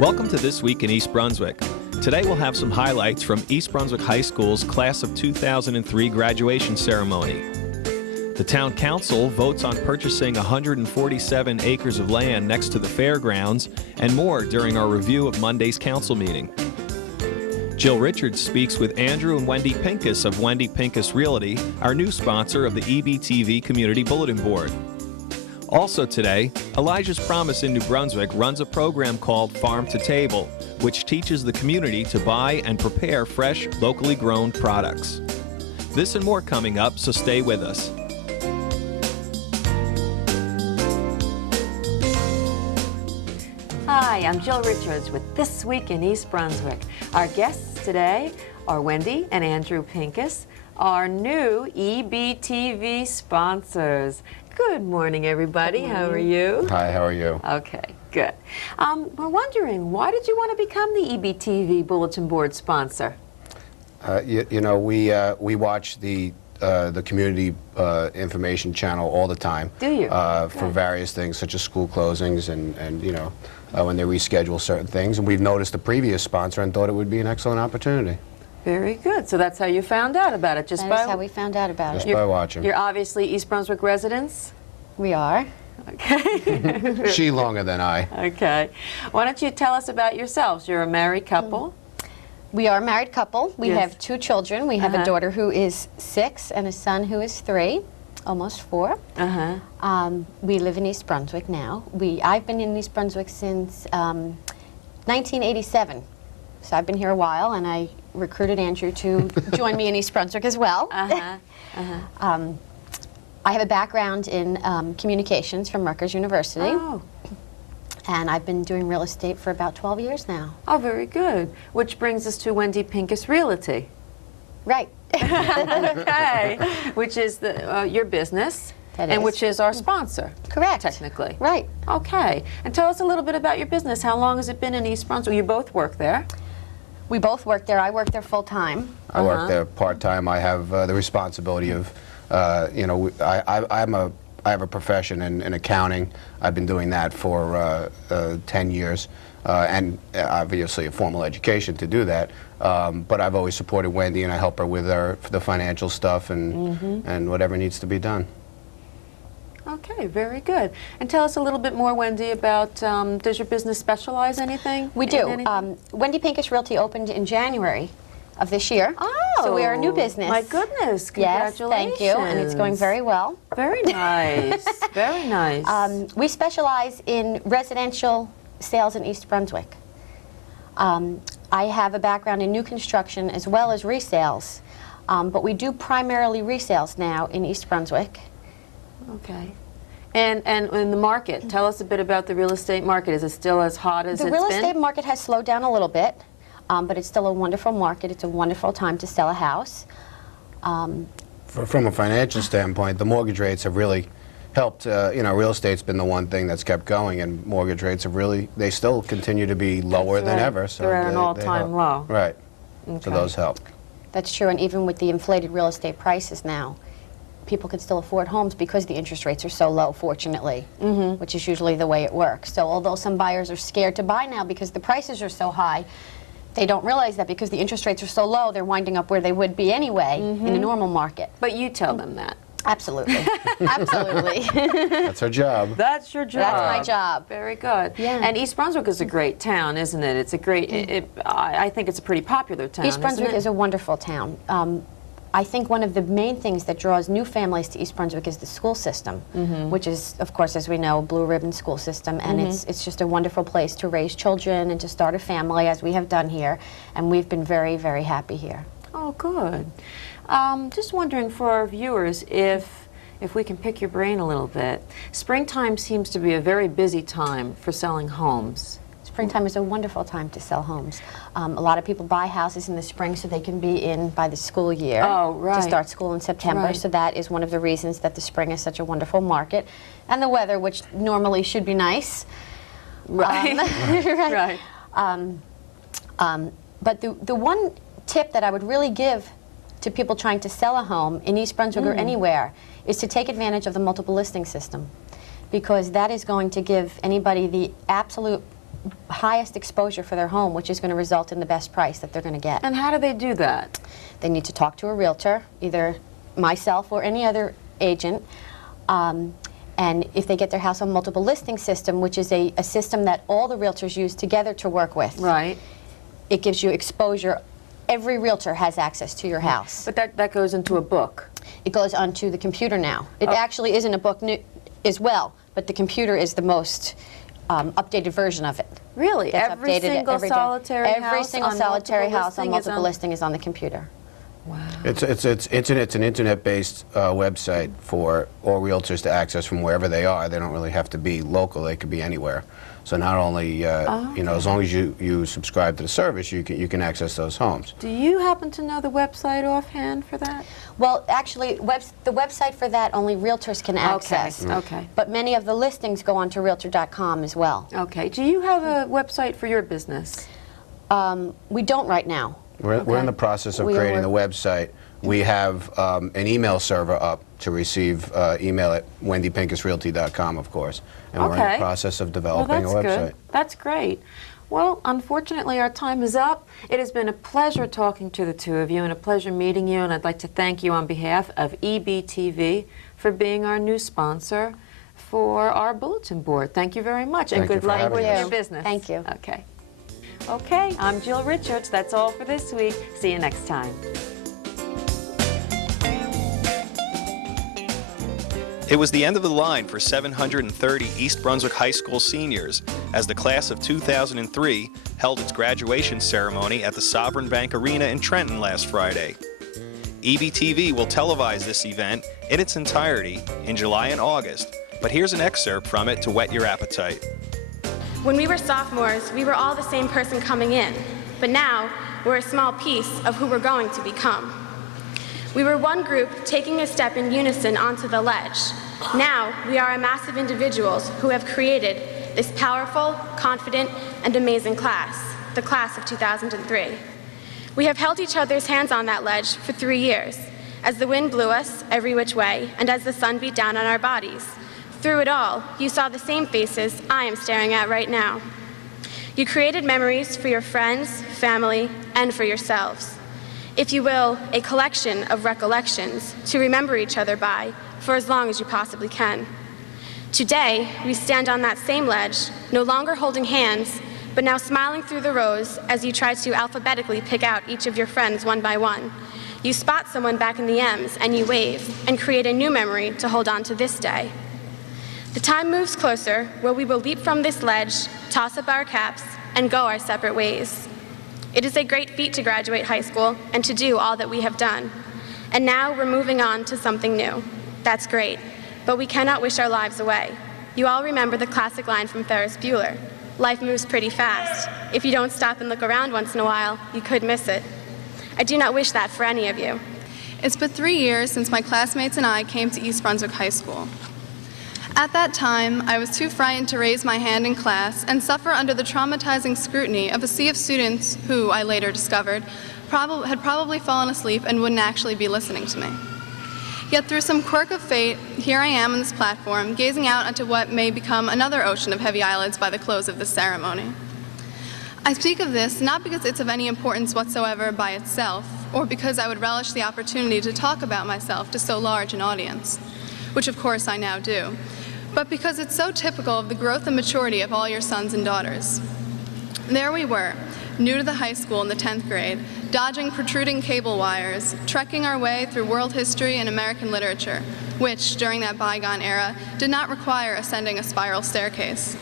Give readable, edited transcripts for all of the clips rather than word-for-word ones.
Welcome to This Week in East Brunswick. Today we'll have some highlights from East Brunswick High School's Class of 2003 graduation ceremony. The Town Council votes on purchasing 147 acres of land next to the fairgrounds and more during our review of Monday's council meeting. Jill Richards speaks with Andrew and Wendy Pincus of Wendy Pincus Realty, our new sponsor of the EBTV Community Bulletin Board. Also today, Elijah's Promise in New Brunswick runs a program called Farm to Table, which teaches the community to buy and prepare fresh, locally grown products. This and more coming up, so stay with us. Hi, I'm Jill Richards with This Week in East Brunswick. Our guests today are Wendy and Andrew Pincus, our new EBTV sponsors. Good morning, everybody. Good morning. How are you? Hi, how are you? Okay, good. We're wondering, why did you want to become the EBTV Bulletin Board sponsor? We watch the community information channel all the time. Do you? For various things such as school closings and when they reschedule certain things. And we've noticed the previous sponsor and thought it would be an excellent opportunity. Very good. So that's how you found out about it, That is how we found out about it. Just by watching. You're obviously East Brunswick residents? We are. Okay. She longer than I. Okay. Why don't you tell us about yourselves? You're a married couple? We are a married couple. We Yes. have 2 children. We have a daughter who is 6 and a son who is 3, almost 4. We live in East Brunswick now. I've been in East Brunswick since 1987. So I've been here a while, and I recruited Andrew to join me in East Brunswick as well. I have a background in communications from Rutgers University. Oh. And I've been doing real estate for about 12 years now. Oh, very good. Which brings us to Wendy Pincus Realty. Right. Okay. Which is your business. That and is. which is our sponsor. Correct. Technically. Right. Okay. And tell us a little bit about your business. How long has it been in East Brunswick? You both work there. We both work there. I work there full time. I work there part-time. I have the responsibility of, I have a profession in accounting. I've been doing that for 10 years, and obviously a formal education to do that. But I've always supported Wendy, and I help her with the financial stuff and whatever needs to be done. Okay, very good. And tell us a little bit more, Wendy, about, does your business specialize anything? We do. Wendy Pincus Realty opened in January of this year. Oh, so we are a new business. My goodness, Yes, congratulations. thank you, and it's going very well. Very nice, very nice. We specialize in residential sales in East Brunswick. I have a background in new construction as well as resales, but we do primarily resales now in East Brunswick. Okay. And in the market, tell us a bit about the real estate market. Is it still as hot as it's been? The real estate market has slowed down a little bit, but it's still a wonderful market. It's a wonderful time to sell a house. From a financial standpoint, the mortgage rates have really helped. Real estate's been the one thing that's kept going, and mortgage rates have really, they still continue to be lower than ever. So they're at an all-time low. Right. Okay. So those help. That's true, and even with the inflated real estate prices now, people can still afford homes because the interest rates are so low, fortunately, which is usually the way it works. So although some buyers are scared to buy now because the prices are so high, they don't realize that because the interest rates are so low, they're winding up where they would be anyway in a normal market. But you tell them that. Absolutely. Absolutely. That's our job. That's your job. That's my job. Very good. Yeah. And East Brunswick is a great town, isn't it? It's a great, I think it's a pretty popular town, East Brunswick isn't it? is a wonderful town. I think one of the main things that draws new families to East Brunswick is the school system, which is, of course, as we know, a blue ribbon school system, and it's just a wonderful place to raise children and to start a family, as we have done here, and we've been very, very happy here. Oh, good. Just wondering for our viewers if we can pick your brain a little bit. Springtime seems to be a very busy time for selling homes. Springtime is a wonderful time to sell homes. A lot of people buy houses in the spring so they can be in by the school year. Oh, right. To start school in September. Right. So that is one of the reasons that the spring is such a wonderful market. And the weather, which normally should be nice. Right. Right. Right. But the one tip that I would really give to people trying to sell a home in East Brunswick or anywhere is to take advantage of the multiple listing system, because that is going to give anybody the absolute highest exposure for their home, which is going to result in the best price that they're going to get. And how do they do that? They need to talk to a realtor, either myself or any other agent. And if they get their house on multiple listing system, which is a system that all the realtors use together to work with, Right. it gives you exposure. Every realtor has access to your house. But that goes into a book. It goes onto the computer now. It actually is in a book as well, but the computer is the most updated version of it. Really? Gets Every updated single every day. solitary house Every single on solitary multiple house on listing is multiple on- listing is on the computer. Wow. It's an internet-based website for all realtors to access from wherever they are. They don't really have to be local. They could be anywhere. So not only you know, as long as you subscribe to the service, you can access those homes. Do you happen to know the website offhand for that? Well, actually, the website for that only realtors can access. Okay. But many of the listings go onto Realtor.com as well. Okay. Do you have a website for your business? We don't right now. We're in the process of creating the website. We have an email server up to receive email at wendypincusrealty.com, of course. And we're in the process of developing a website. Good. That's great. Well, unfortunately, our time is up. It has been a pleasure talking to the two of you and a pleasure meeting you, and I'd like to thank you on behalf of EBTV for being our new sponsor for our bulletin board. Thank you very much, and Thank you good for luck having with us. your business. Thank you. Okay. Okay, I'm Jill Richards. That's all for this week. See you next time. It was the end of the line for 730 East Brunswick High School seniors as the class of 2003 held its graduation ceremony at the Sovereign Bank Arena in Trenton last Friday. EBTV will televise this event in its entirety in July and August, but here's an excerpt from it to whet your appetite. When we were sophomores, we were all the same person coming in, but now we're a small piece of who we're going to become. We were one group taking a step in unison onto the ledge. Now we are a mass of individuals who have created this powerful, confident, and amazing class, the class of 2003. We have held each other's hands on that ledge for 3 years, as the wind blew us every which way, and as the sun beat down on our bodies. Through it all, you saw the same faces I am staring at right now. You created memories for your friends, family, and for yourselves. If you will, a collection of recollections to remember each other by for as long as you possibly can. Today, we stand on that same ledge, no longer holding hands, but now smiling through the rows as you try to alphabetically pick out each of your friends one by one. You spot someone back in the M's and you wave and create a new memory to hold on to this day. The time moves closer where we will leap from this ledge, toss up our caps, and go our separate ways. It is a great feat to graduate high school and to do all that we have done. And now we're moving on to something new. That's great, but we cannot wish our lives away. You all remember the classic line from Ferris Bueller, "Life moves pretty fast. If you don't stop and look around once in a while, you could miss it." I do not wish that for any of you. It's been 3 years since my classmates and I came to East Brunswick High School. At that time, I was too frightened to raise my hand in class and suffer under the traumatizing scrutiny of a sea of students who, I later discovered, had probably fallen asleep and wouldn't actually be listening to me. Yet through some quirk of fate, here I am on this platform, gazing out onto what may become another ocean of heavy eyelids by the close of this ceremony. I speak of this not because it's of any importance whatsoever by itself, or because I would relish the opportunity to talk about myself to so large an audience, which of course I now do, but because it's so typical of the growth and maturity of all your sons and daughters. There we were, new to the high school in the 10th grade, dodging protruding cable wires, trekking our way through world history and American literature, which, during that bygone era, did not require ascending a spiral staircase.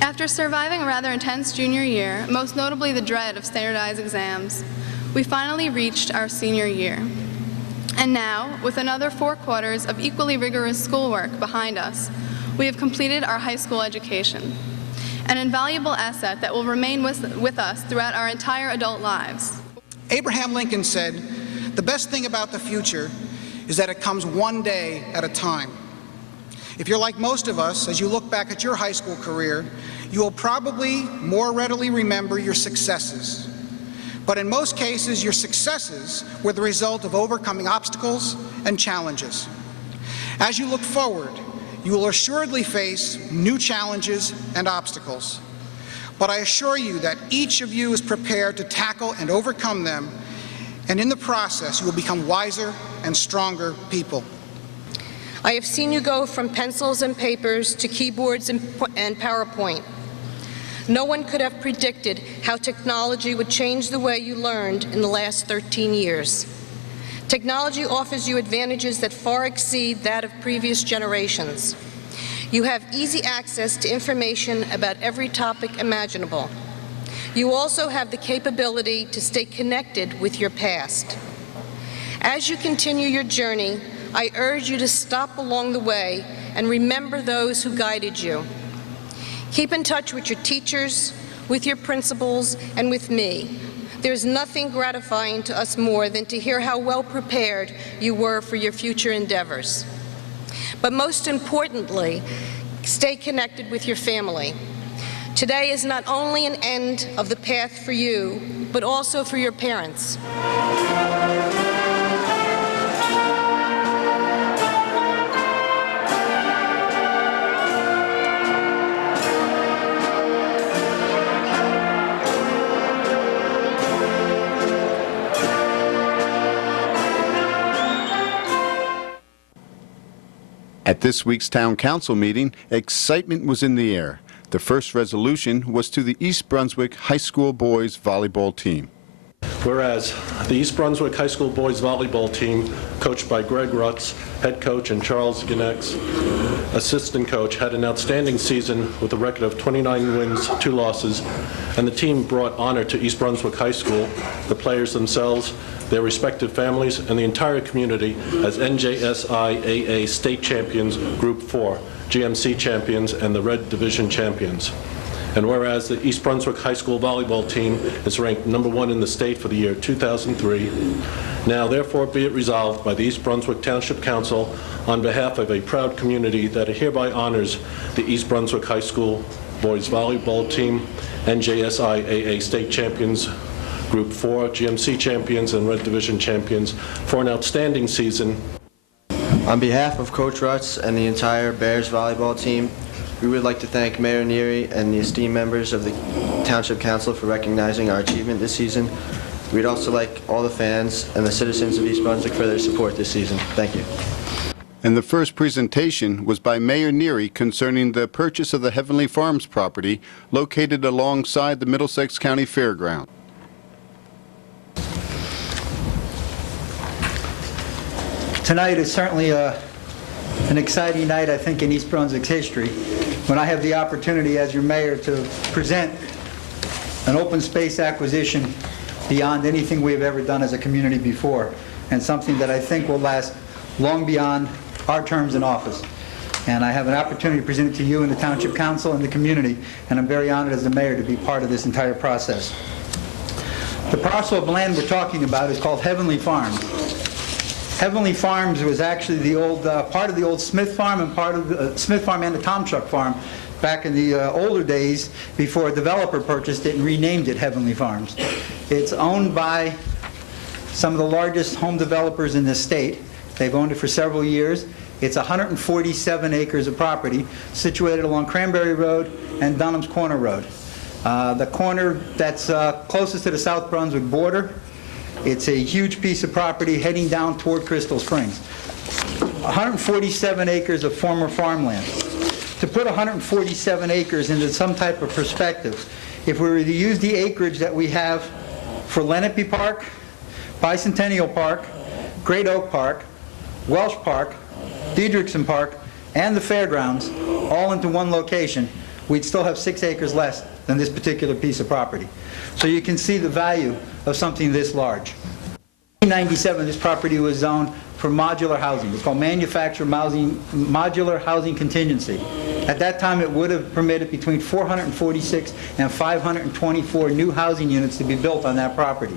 After surviving a rather intense junior year, most notably the dread of standardized exams, we finally reached our senior year. And now, with another 4 quarters of equally rigorous schoolwork behind us, we have completed our high school education, an invaluable asset that will remain with us throughout our entire adult lives. Abraham Lincoln said, "The best thing about the future is that it comes one day at a time." If you're like most of us, as you look back at your high school career, you will probably more readily remember your successes. But in most cases, your successes were the result of overcoming obstacles and challenges. As you look forward, you will assuredly face new challenges and obstacles. but I assure you that each of you is prepared to tackle and overcome them, and in the process, you will become wiser and stronger people. I have seen you go from pencils and papers to keyboards and PowerPoint. No one could have predicted how technology would change the way you learned in the last 13 years. Technology offers you advantages that far exceed that of previous generations. You have easy access to information about every topic imaginable. You also have the capability to stay connected with your past. As you continue your journey, I urge you to stop along the way and remember those who guided you. Keep in touch with your teachers, with your principals, and with me. There's nothing gratifying to us more than to hear how well prepared you were for your future endeavors. But most importantly, stay connected with your family. Today is not only an end of the path for you, but also for your parents. At this week's Town Council meeting, excitement was in the air. The first resolution was to the East Brunswick High School boys volleyball team. Whereas the East Brunswick High School boys volleyball team, coached by Greg Rutz, head coach, and Charles Gannex, assistant coach, had an outstanding season with a record of 29 wins, 2 losses, and the team brought honor to East Brunswick High School, the players themselves, their respective families, and the entire community as NJSIAA State Champions Group 4, GMC Champions, and the Red Division Champions. And whereas the East Brunswick High School volleyball team is ranked #1 in the state for the year 2003, now therefore be it resolved by the East Brunswick Township Council on behalf of a proud community that it hereby honors the East Brunswick High School boys volleyball team, NJSIAA State Champions Group 4, GMC Champions, and Red Division Champions for an outstanding season. On behalf of Coach Rutz and the entire Bears volleyball team, we would like to thank Mayor Neary and the esteemed members of the Township Council for recognizing our achievement this season. We'd also like all the fans and the citizens of East Brunswick for their support this season. Thank you. And the first presentation was by Mayor Neary concerning the purchase of the Heavenly Farms property located alongside the Middlesex County Fairground. Tonight is certainly an exciting night, I think, in East Brunswick's history, when I have the opportunity as your mayor to present an open space acquisition beyond anything we have ever done as a community before, and something that I think will last long beyond our terms in office. And I have an opportunity to present it to you and the Township Council and the community, and I'm very honored as the mayor to be part of this entire process. The parcel of land we're talking about is called Heavenly Farms. Heavenly Farms was actually the old part of the old Smith Farm and part of Smith Farm and the Tom Chuck Farm back in the older days before a developer purchased it and renamed it Heavenly Farms. It's owned by some of the largest home developers in the state. They've owned it for several years. It's 147 acres of property situated along Cranberry Road and Dunham's Corner Road. The corner that's closest to the South Brunswick border. It's a huge piece of property heading down toward Crystal Springs. 147 acres of former farmland. To put 147 acres into some type of perspective, if we were to use the acreage that we have for Lenape Park, Bicentennial Park, Great Oak Park, Welsh Park, Diedrichson Park, and the fairgrounds all into one location, we'd still have 6 acres less than this particular piece of property. So you can see the value of something this large. In 1997, this property was zoned for modular housing. It's called manufactured modular housing contingency. At that time, it would have permitted between 446 and 524 new housing units to be built on that property.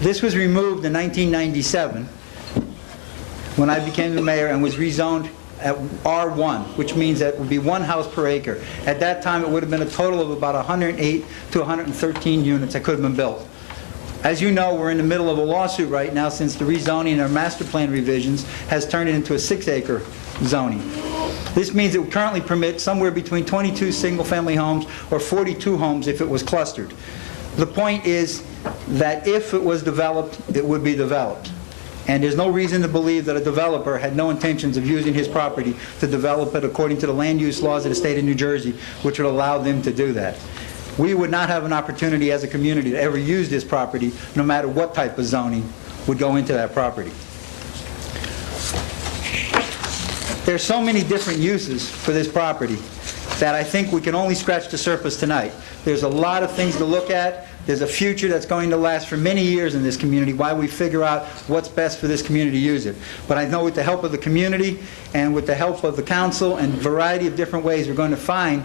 This was removed in 1997 when I became the mayor and was rezoned at R1, which means that it would be 1 house per acre. At that time, it would have been a total of about 108 to 113 units that could have been built. As you know, we're in the middle of a lawsuit right now since the rezoning and our master plan revisions has turned it into a 6-acre zoning. This means it would currently permit somewhere between 22 single-family homes or 42 homes if it was clustered. The point is that if it was developed, it would be developed. And there's no reason to believe that a developer had no intentions of using his property to develop it according to the land use laws of the state of New Jersey, which would allow them to do that. We would not have an opportunity as a community to ever use this property, no matter what type of zoning would go into that property. There's so many different uses for this property that I think we can only scratch the surface tonight. There's a lot of things to look at. There's a future that's going to last for many years in this community while we figure out what's best for this community to use it. But I know with the help of the community and with the help of the council and a variety of different ways, we're going to find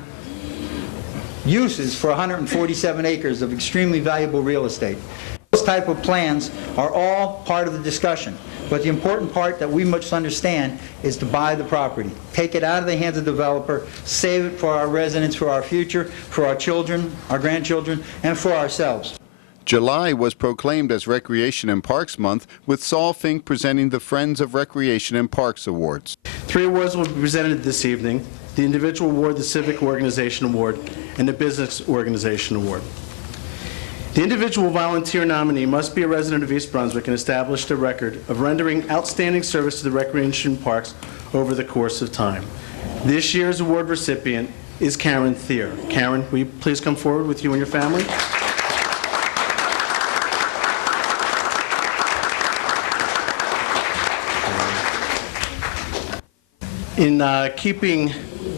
uses for 147 acres of extremely valuable real estate. Those type of plans are all part of the discussion. But the important part that we must understand is to buy the property. Take it out of the hands of the developer, save it for our residents, for our future, for our children, our grandchildren, and for ourselves. July was proclaimed as Recreation and Parks Month, with Saul Fink presenting the Friends of Recreation and Parks Awards. 3 awards will be presented this evening: the Individual Award, the Civic Organization Award, and the Business Organization Award. The individual volunteer nominee must be a resident of East Brunswick and establish a record of rendering outstanding service to the recreation parks over the course of time. This year's award recipient is Karen Thier. Karen, will you please come forward with you and your family? In keeping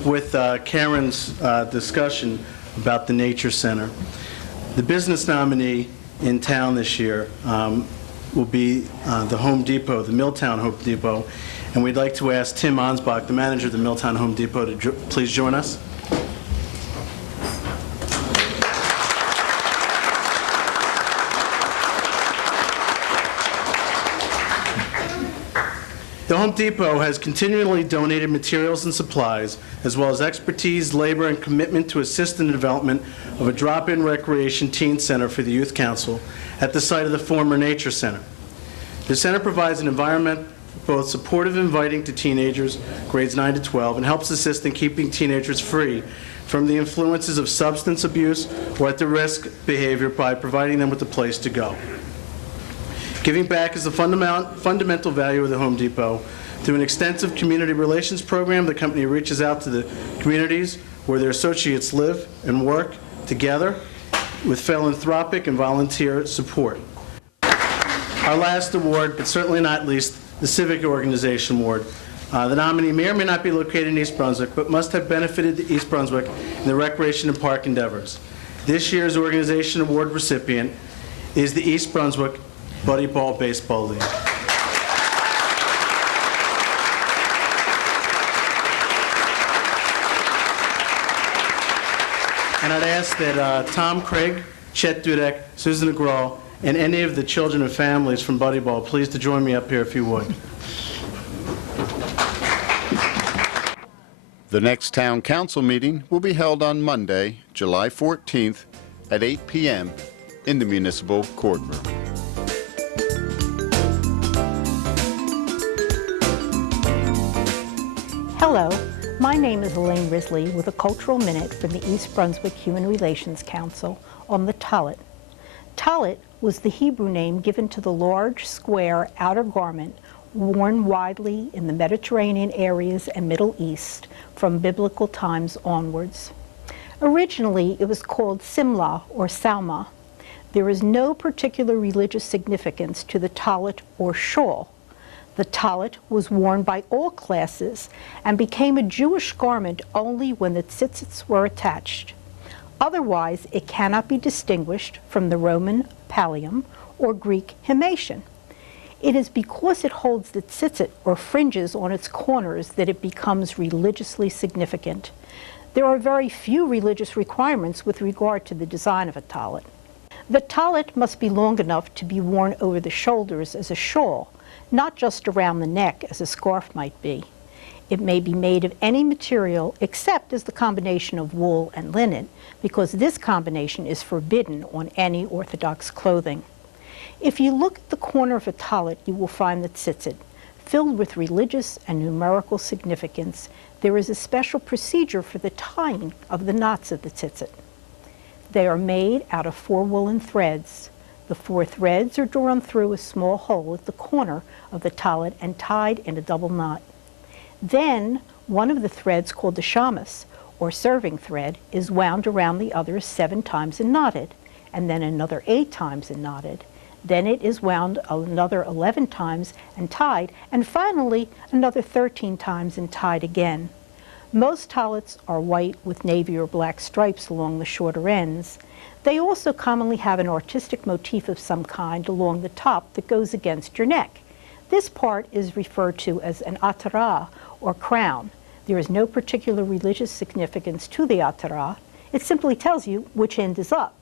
with Karen's discussion about the Nature Center, the business nominee in town this year will be the Home Depot, the Milltown Home Depot, and we'd like to ask Tim Ansbach, the manager of the Milltown Home Depot, to please join us. The Home Depot has continually donated materials and supplies, as well as expertise, labor, and commitment to assist in the development of a drop-in recreation teen center for the Youth Council at the site of the former Nature Center. The center provides an environment both supportive and inviting to teenagers, grades 9 to 12, and helps assist in keeping teenagers free from the influences of substance abuse or at-the-risk behavior by providing them with a place to go. Giving back is the fundamental value of the Home Depot. Through an extensive community relations program, the company reaches out to the communities where their associates live and work together with philanthropic and volunteer support. Our last award, but certainly not least, the Civic Organization Award. The nominee may or may not be located in East Brunswick, but must have benefited the East Brunswick in the recreation and park endeavors. This year's Organization Award recipient is the East Brunswick Buddy Ball Baseball League. And I'd ask that Tom Craig, Chet Dudek, Susan DeGraw, and any of the children and families from Buddy Ball, please to join me up here if you would. The next town council meeting will be held on Monday, July 14th at 8 p.m. in the municipal courtroom. Hello, my name is Elaine Risley with a Cultural Minute from the East Brunswick Human Relations Council on the tallit. Tallit was the Hebrew name given to the large, square outer garment worn widely in the Mediterranean areas and Middle East from biblical times onwards. Originally, it was called simla or salma. There is no particular religious significance to the tallit or shawl. The tallit was worn by all classes and became a Jewish garment only when the tzitzits were attached. Otherwise, it cannot be distinguished from the Roman pallium or Greek himation. It is because it holds the tzitzit or fringes on its corners that it becomes religiously significant. There are very few religious requirements with regard to the design of a tallit. The tallit must be long enough to be worn over the shoulders as a shawl, not just around the neck as a scarf might be. It may be made of any material except as the combination of wool and linen, because this combination is forbidden on any Orthodox clothing. If you look at the corner of a tallit, you will find the tzitzit, filled with religious and numerical significance There is a special procedure for the tying of the knots of the tzitzit. They are made out of 4 woolen threads. The 4 threads are drawn through a small hole at the corner of the tallit and tied in a double knot. Then one of the threads, called the shamus, or serving thread, is wound around the others 7 times and knotted, and then another 8 times and knotted. Then it is wound another 11 times and tied, and finally another 13 times and tied again. Most tallits are white with navy or black stripes along the shorter ends. They also commonly have an artistic motif of some kind along the top that goes against your neck. This part is referred to as an atara, or crown. There is no particular religious significance to the atara. It simply tells you which end is up.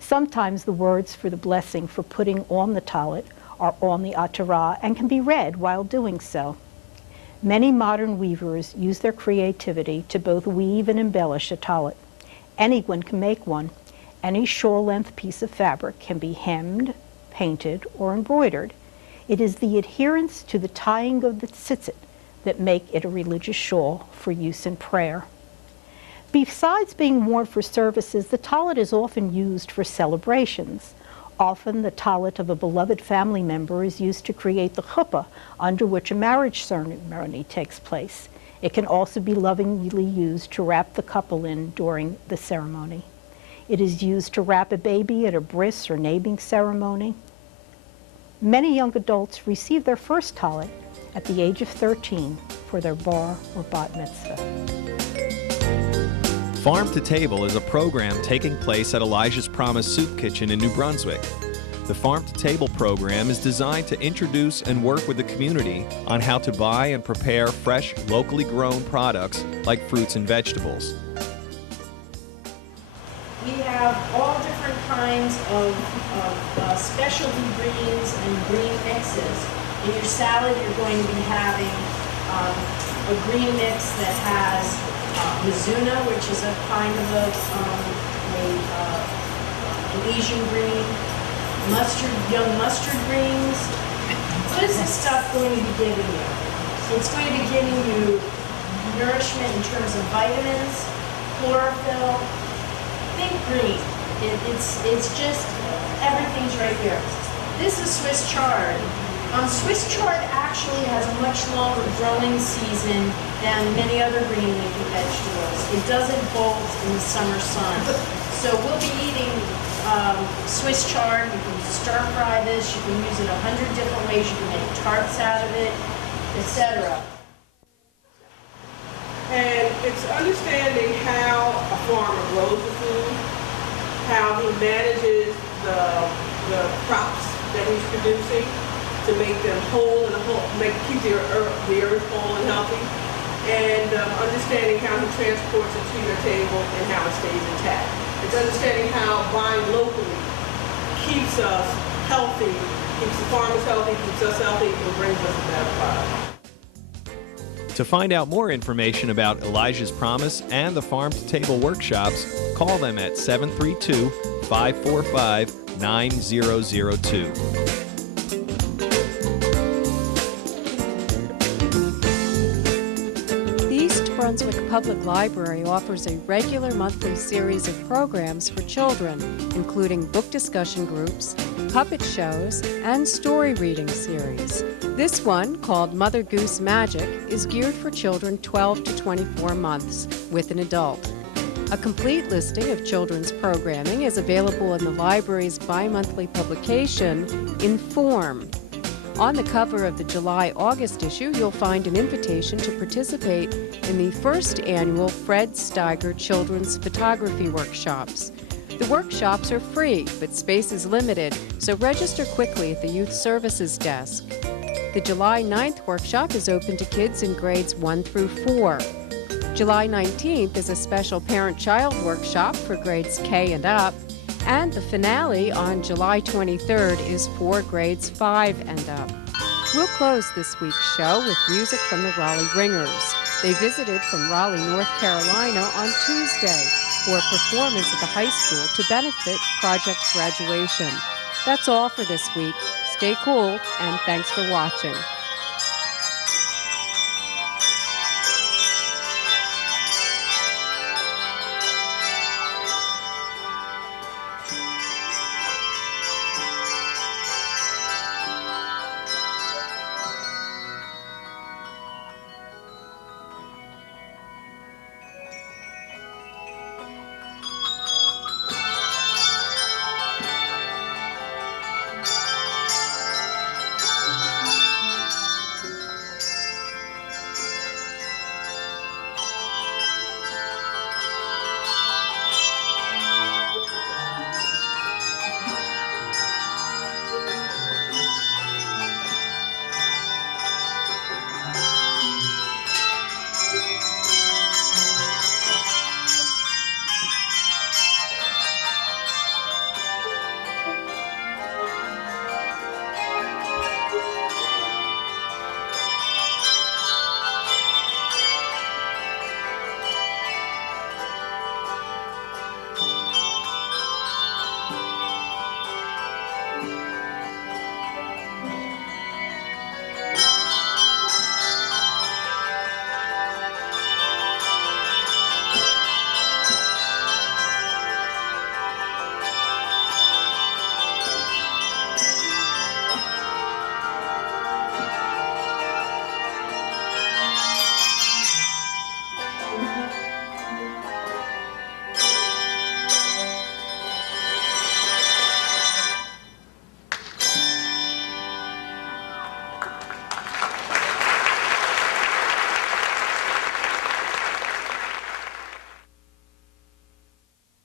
Sometimes the words for the blessing for putting on the tallit are on the atara and can be read while doing so. Many modern weavers use their creativity to both weave and embellish a tallit. Anyone can make one. Any shawl-length piece of fabric can be hemmed, painted, or embroidered. It is the adherence to the tying of the tzitzit that make it a religious shawl for use in prayer. Besides being worn for services, the tallit is often used for celebrations. Often the tallit of a beloved family member is used to create the chuppah under which a marriage ceremony takes place. It can also be lovingly used to wrap the couple in during the ceremony. It is used to wrap a baby at a bris or naming ceremony. Many young adults receive their first tallit at the age of 13 for their bar or bat mitzvah. Farm to Table is a program taking place at Elijah's Promise Soup Kitchen in New Brunswick. The Farm to Table program is designed to introduce and work with the community on how to buy and prepare fresh, locally grown products like fruits and vegetables. We have all different kinds of specialty greens and green mixes. In your salad, you're going to be having a green mix that has mizuna, which is a kind of an Asian green, young mustard greens. What is this stuff going to be giving you? It's going to be giving you nourishment in terms of vitamins, chlorophyll. Think green. It's just, everything's right here. This is Swiss chard. Swiss chard actually has a much longer growing season than many other green leafy vegetables. It doesn't bolt in the summer sun. So we'll be eating Swiss chard. You can stir fry this. You can use it 100 different ways. You can make tarts out of it, etc. And it's understanding how a farmer grows the food, how he manages the crops that he's producing to make them whole and keep the earth whole and healthy, and understanding how he transports it to your table and how it stays intact. It's understanding how buying locally keeps us healthy, keeps the farmers healthy, keeps us healthy, and brings us a better product. To find out more information about Elijah's Promise and the Farm to Table workshops, call them at 732-545-9002. Brunswick Public Library offers a regular monthly series of programs for children, including book discussion groups, puppet shows, and story reading series. This one, called Mother Goose Magic, is geared for children 12 to 24 months with an adult. A complete listing of children's programming is available in the library's bi-monthly publication, Inform. On the cover of the July-August issue, you'll find an invitation to participate in the first annual Fred Steiger Children's Photography Workshops. The workshops are free, but space is limited, so register quickly at the Youth Services Desk. The July 9th workshop is open to kids in grades 1 through 4. July 19th is a special parent-child workshop for grades K and up. And the finale on July 23rd is for grades 5 and up. We'll close this week's show with music from the Raleigh Ringers. They visited from Raleigh, North Carolina on Tuesday for a performance at the high school to benefit Project Graduation. That's all for this week. Stay cool, and thanks for watching.